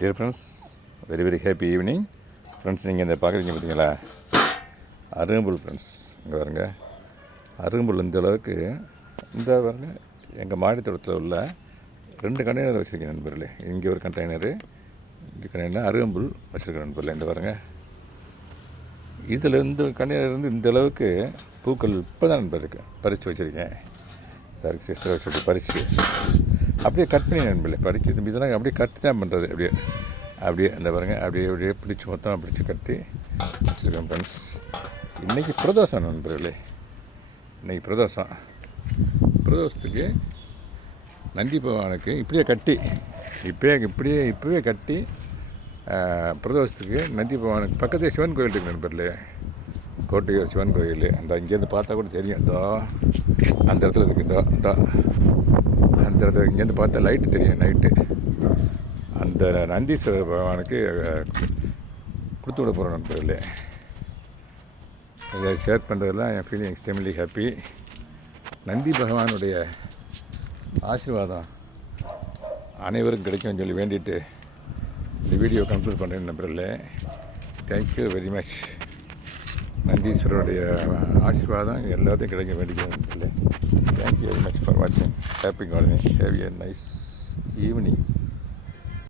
Dear friends, very very happy evening friends. நீங்கள் இந்த பார்க்குறீங்க பார்த்தீங்களா, அருகம்புல் ஃப்ரெண்ட்ஸ். இங்கே பாருங்க, அருகம்புல் இந்த அளவுக்கு இந்த பாருங்க எங்கள் மாடித்தோட்டத்தில் உள்ள 2 கண்டெய்னர் வச்சுருக்கேன் நண்பர்களே. இங்கே ஒரு கண்டெய்னரு, இங்கே கண்டெய்னர் அருகம்புல் வச்சுருக்கேன் நண்பர்களே. இந்த பாருங்க, இதில் இந்த கண்டெய்னர்லேருந்து இந்த அளவுக்கு பூக்கள் இப்போ தான் நண்பர் இருக்குது பறித்து வச்சுருக்கேன். சிஸ்டர் வச்சுட்டு பறித்து அப்படியே கட் பண்ணி நண்பர்களே பறித்து இதெல்லாம் அப்படியே கட்டு தான் பண்ணுறது. அப்படியே அந்த பாருங்க, அப்படியே பிடிச்சி மொத்தமாக பிடிச்சி கட்டி வச்சுருக்கேன் ஃப்ரெண்ட்ஸ். இன்றைக்கி பிரதோஷம் நண்பர்களே, இன்றைக்கி பிரதோஷத்துக்கு நந்தி பகவானுக்கு இப்படியே கட்டி இப்படியே கட்டி பிரதோஷத்துக்கு நந்தி பகவானுக்கு பக்கத்தில் சிவன் கோயில் இருக்குது நண்பர்களே. கோட்டையூர் சிவன் கோயில். அந்த இங்கேருந்து பார்த்தா கூட தெரியும், இதோ அந்த இடத்துல இருக்குது. இதோ அந்த இடத்துல இங்கேருந்து பார்த்தா லைட்டு தெரியும் நைட்டு. அந்த நந்தீஸ்வரர் பகவானுக்கு கொடுத்து விட போகிறோம் நண்பர்களே. இதை ஷேர் பண்ணுறதுலாம் என் ஃபீலிங் எக்ஸ்ட்ரீம்லி ஹாப்பி. நந்தி பகவானுடைய ஆசீர்வாதம் அனைவருக்கும் கிடைக்கும்னு சொல்லி வேண்டிட்டு இந்த வீடியோ கம்ப்ளீட் பண்ணுறேன் நண்பர்களே. Thank you very much. நந்தீஸ்வரருடைய ஆசீர்வாதம் எல்லாத்தையும் கிடைக்க வேண்டிக்கிறேன் நண்பர்களே. தேங்க்யூ வெரி மச் ஃபார் வாட்சிங். Happy gardening. Have a nice evening.